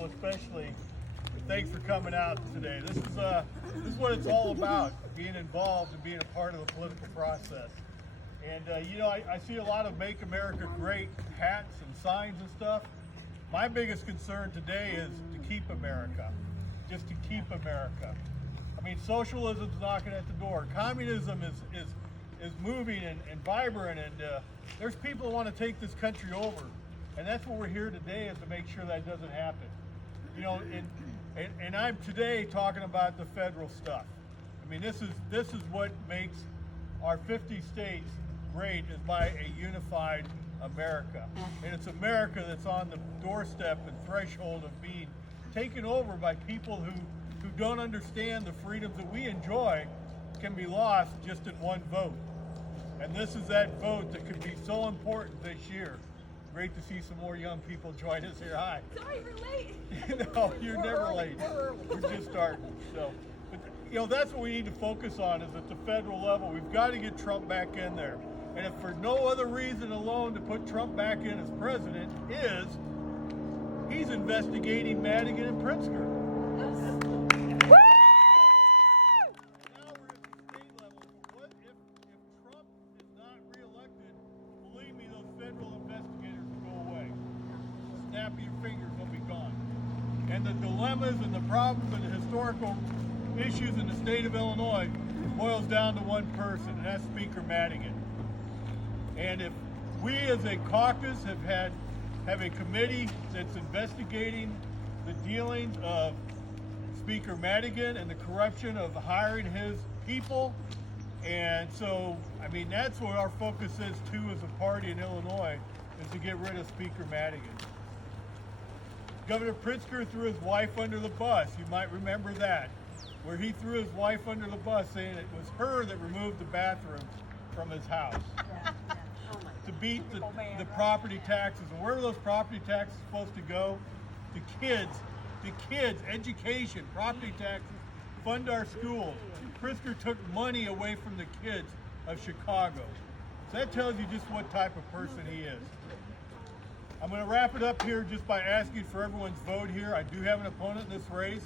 people especially, thanks for coming out today. This is what it's all about, being involved and being a part of the political process. And I see a lot of Make America Great hats and signs and stuff. My biggest concern today is to keep America, just to keep America. I mean, socialism's knocking at the door. Communism is moving and vibrant, and there's people who want to take this country over. And that's what we're here today, is to make sure that doesn't happen. And I'm today talking about the federal stuff. I mean, this is what makes our 50 states great, is by a unified America. And it's America that's on the doorstep and threshold of being taken over by people who don't understand the freedoms that we enjoy can be lost just in one vote. And this is that vote that could be so important this year. Great to see some more young people join us here. Hi. Sorry we're late. No, you're never late. We're just starting. So, but that's what we need to focus on, is at the federal level. We've got to get Trump back in there. And if for no other reason alone to put Trump back in as president is he's investigating Madigan and Pritzker. And the dilemmas and the problems and the historical issues in the state of Illinois boils down to one person, and that's Speaker Madigan. And if we as a caucus have a committee that's investigating the dealings of Speaker Madigan and the corruption of hiring his people, and so, I mean, that's what our focus is too as a party in Illinois, is to get rid of Speaker Madigan. Governor Pritzker threw his wife under the bus. You might remember that, where he threw his wife under the bus, saying it was her that removed the bathroom from his house to beat the property taxes. And where are those property taxes supposed to go? To kids, education, property taxes, fund our schools. Pritzker took money away from the kids of Chicago. So that tells you just what type of person he is. I'm going to wrap it up here just by asking for everyone's vote here. I do have an opponent in this race.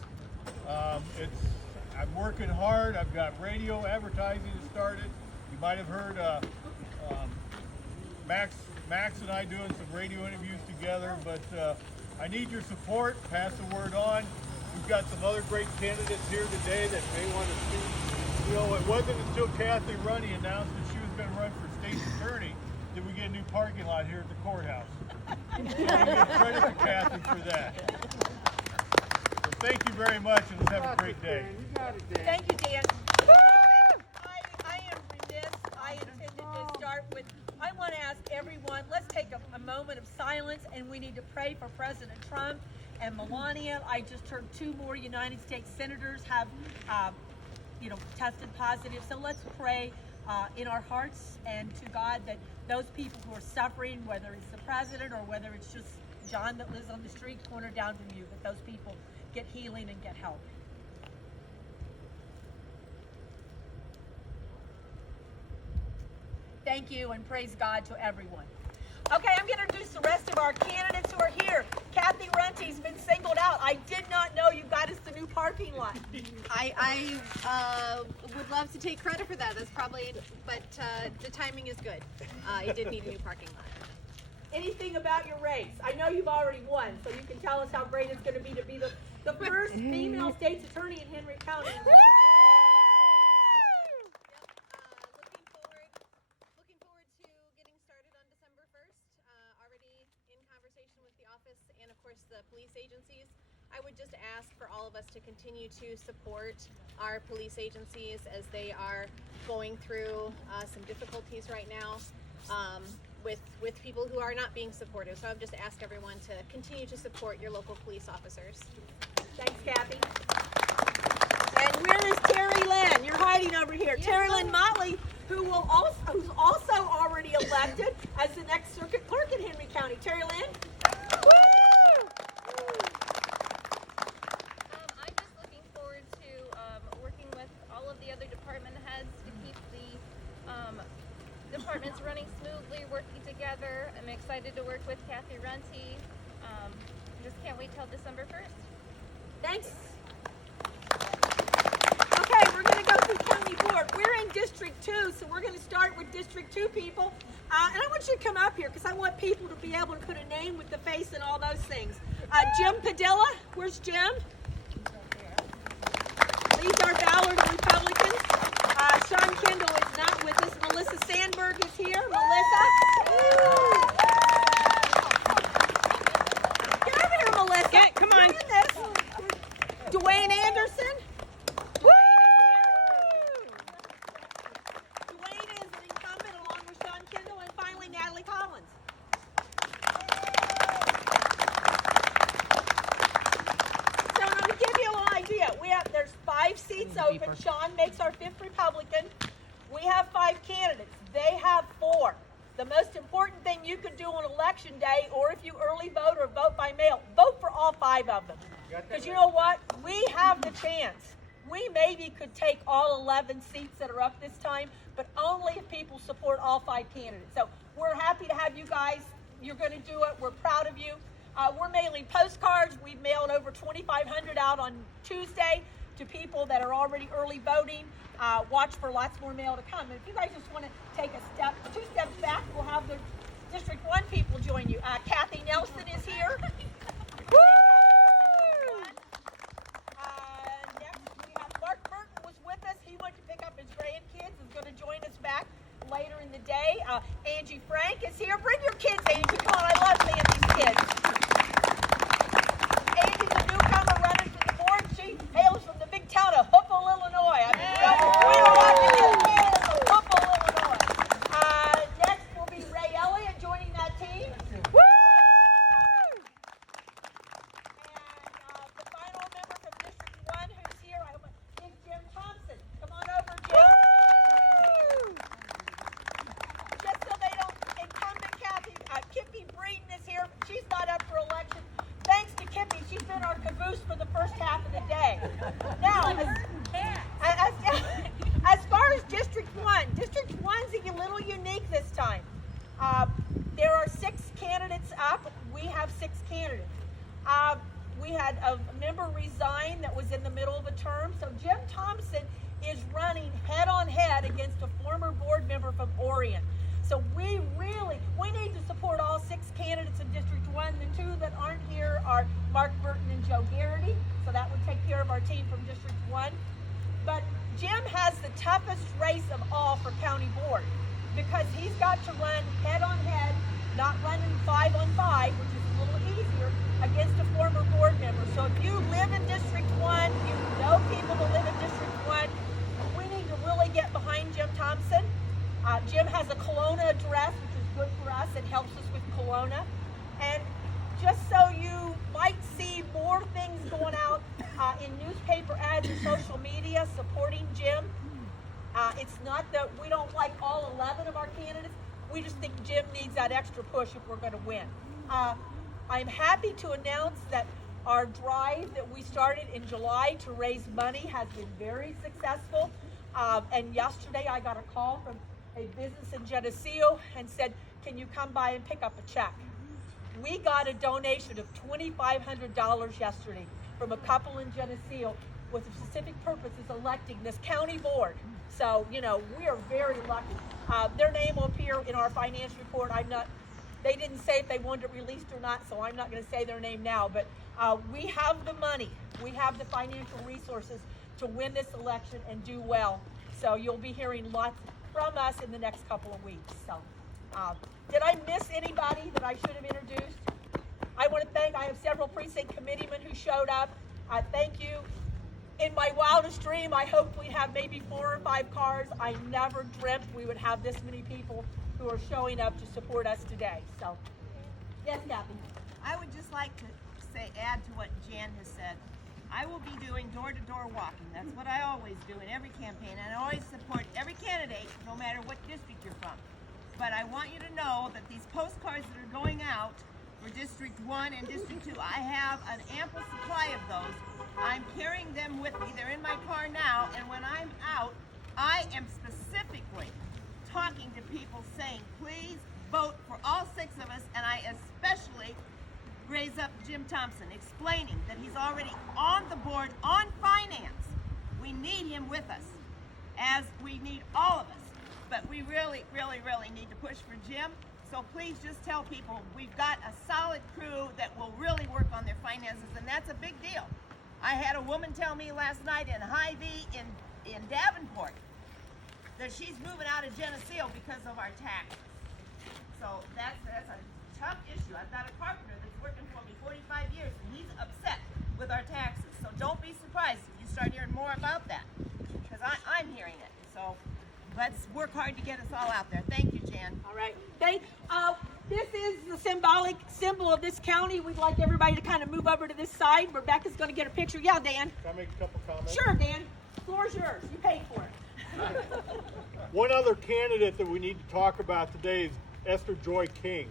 I'm working hard. I've got radio advertising started. You might have heard Max and I doing some radio interviews together, but I need your support. Pass the word on. We've got some other great candidates here today that may want to see. It wasn't until Kathy Runny announced that she was going to run for state attorney that we get a new parking lot here at the courthouse. So we give credit to Kathy for that. So thank you very much, and let's have a great day. Thank you, Dan. I am remiss. I intended to start with, I want to ask everyone, let's take a moment of silence, and we need to pray for President Trump and Melania. I just heard 2 more United States senators have, tested positive. So let's pray in our hearts and to God that those people who are suffering, whether it's the president or whether it's just John that lives on the street corner down from you, that those people get healing and get help. Thank you, and praise God to everyone. Okay, I'm going to introduce the rest of our candidates who are here. Kathy Runty's been singled out. I did not know you got us the new parking lot. I would love to take credit for that. That's probably, but the timing is good. It did need a new parking lot. Anything about your race? I know you've already won, so you can tell us how great it's going to be the first female state's attorney in Henry County. And of course the police agencies. I would just ask for all of us to continue to support our police agencies as they are going through some difficulties right now with people who are not being supportive. So I would just ask everyone to continue to support your local police officers. Thanks, Kathy. And where is Terry Lynn? You're hiding over here. Yes, Terry Lynn Motley, who's also already elected as the next circuit clerk in Henry County. Terry Lynn? I'm just looking forward to working with all of the other department heads to keep the departments running smoothly, working together. I'm excited to work with Kathy Runty. just can't wait till December 1st. Thanks. Okay, we're going to go through county board. We're in District 2, so we're going to start with District 2 people. And I want you to come up here because I want people to be able to put a name with the face and all those things. Jim Padilla, where's Jim? These are Ballard Republicans. Sean Kendall is not with us. Melissa Sandberg is here. Melissa. Get over here, Melissa. Yeah, come on. You're in this. Dwayne Anderson. Dwayne is an incumbent along with Sean Kendall, and finally Natalie Collins. So I'm going to give you a little idea. There's 5 seats open. Sean makes our 5th Republican. We have 5 candidates. They have 4. The most important thing you could do on election day, or if you early vote or vote by mail, vote for all 5 of them. Because you know what? We have the chance. We maybe could take all 11 seats that are up this time, but only if people support all 5 candidates. So we're happy to have you guys. You're going to do it. We're proud of you. We're mailing postcards. We've mailed over 2,500 out on Tuesday to people that are already early voting. Watch for lots more mail to come. And if you guys just want to take 2 steps back, we'll have the District 1 people join you. Kathy Nelson is here. Woo! Next, we have Mark Burton was with us. He went to pick up his grandkids. He's going to join us back later in the day. Angie Frank is here. Bring your kids, Angie. Come on, I love seeing these kids. Angie's a newcomer running for the board. She hails from the big town of Hoople, Illinois. I mean, we don't want to get kids from Hoople, Illinois. Next will be Ray Elliott joining that team. Woo! And the final member from District 1 who's here is Jim Thompson. Come on over, Jim. Just so they don't, incumbent Kathy, Kippy Breeden is here. She's not up for election. Thanks to Kippy, she's been our caboose for the first half of the day. Now, as far as District 1, District 1's a little unique this time. There are 6 candidates up. We have 6 candidates. We had a member resign that was in the middle of a term. So Jim Thompson is running head-on-head against a former board member from Orion. So we need to support all 6 candidates in District 1. The 2 that aren't here are Mark Burton and Joe Garrity. So that would take care of our team from District 1. But Jim has the toughest race of all for county board because he's got to run head-on-head, not running 5-on-5, which is a little easier, against a former board member. So if you live in District 1, you know people that live in District 1, we need to really get behind Jim Thompson. Jim has a Kelowna address, which is good for us. It helps us with Kelowna. And just so you might see more things going out in newspaper ads and social media supporting Jim. It's not that we don't like all 11 of our candidates. We just think Jim needs that extra push if we're going to win. I'm happy to announce that our drive that we started in July to raise money has been very successful. And yesterday I got a call from a business in Geneseo and said, can you come by and pick up a check? We got a donation of $2,500 yesterday from a couple in Geneseo with the specific purpose is electing this county board. So, you know, we are very lucky. Their name will appear in our finance report. They didn't say if they wanted it released or not, so I'm not going to say their name now. But we have the money. We have the financial resources to win this election and do well. So you'll be hearing lots from us in the next couple of weeks. So, did I miss anybody that I should have introduced? I want to I have several precinct committeemen who showed up. Thank you. In my wildest dream, I hoped we'd have maybe 4 or 5 cars. I never dreamt we would have this many people who are showing up to support us today. So, yes, Kathy. I would just like to add to what Jan has said. I will be doing door-to-door walking. That's what I always do in every campaign, and I always support every candidate, no matter what district you're from. But I want you to know that these postcards that are going out for District 1 and District 2, I have an ample supply of those. I'm carrying them with me. They're in my car now, and when I'm out, I am specifically talking to people saying, please vote for all 6 of us, and I especially raise up Jim Thompson, explaining that he's already on the board on finance. We need him with us, as we need all of us. But we really, really, really need to push for Jim. So please just tell people we've got a solid crew that will really work on their finances, and that's a big deal. I had a woman tell me last night in Hy-Vee in Davenport that she's moving out of Geneseo because of our taxes. So that's a tough issue. I've got a carpenter that's working for me 45 years, and he's upset with our taxes. So don't be surprised if you start hearing more about that, because I'm hearing it. So let's work hard to get us all out there. Thank you, Jan. All right. This is the symbol of this county. We'd like everybody to kind of move over to this side. Rebecca's going to get a picture. Yeah, Dan. Can I make a couple comments? Sure, Dan. The floor's yours. You paid for it. One other candidate that we need to talk about today is Esther Joy King.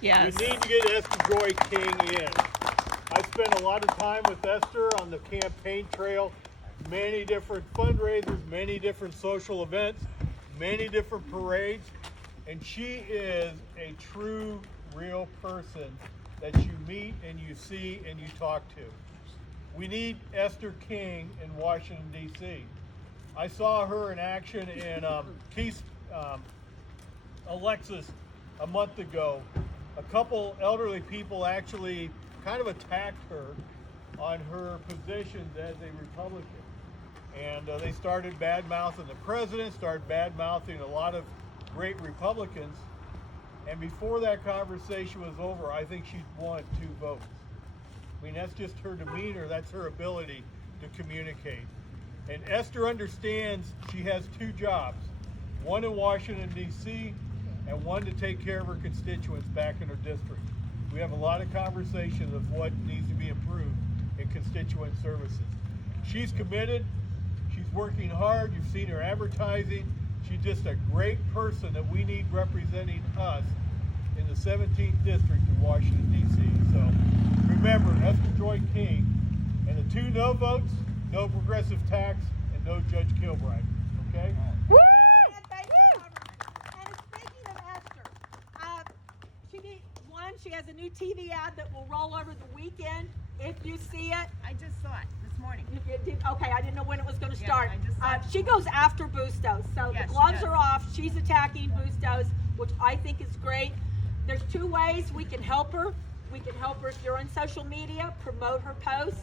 Yes. We need to get Esther Joy King in. I spent a lot of time with Esther on the campaign trail, many different fundraisers, many different social events, many different parades, and she is a true, real person that you meet and you see and you talk to. We need Esther King in Washington, D.C. I saw her in action in Alexis a month ago. A couple elderly people actually kind of attacked her on her positions as a Republican. And they started bad-mouthing the president, started bad-mouthing a lot of great Republicans. And before that conversation was over, I think she'd won 2 votes. I mean, that's just her demeanor, that's her ability to communicate. And Esther understands she has 2 jobs, one in Washington, D.C., and one to take care of her constituents back in her district. We have a lot of conversations of what needs to be improved in constituent services. She's committed, she's working hard, you've seen her advertising. She's just a great person that we need representing us in the 17th district in Washington, D.C. So remember, Esther Joy King, and the 2 no votes, no progressive tax, and no Judge Kilbride. Okay? She has a new TV ad that will roll over the weekend. If you see it, I just saw it this morning. okay, I didn't know when it was going to start. I just saw it. She goes after Bustos, so Yes, the gloves she does. are off. She's attacking Bustos, which I think is great. There's 2 ways we can help her. We can help her if you're on social media, promote her post.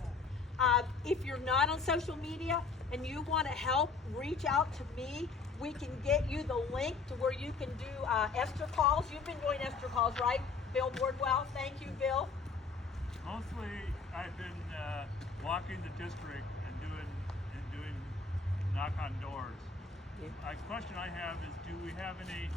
If you're not on social media and you want to help, reach out to me. We can get you the link to where you can do Esther calls. You've been doing Esther calls, right? Bill Wardwell. Thank you, Bill. Mostly, I've been walking the district and doing knock on doors. A question I have is, do we have any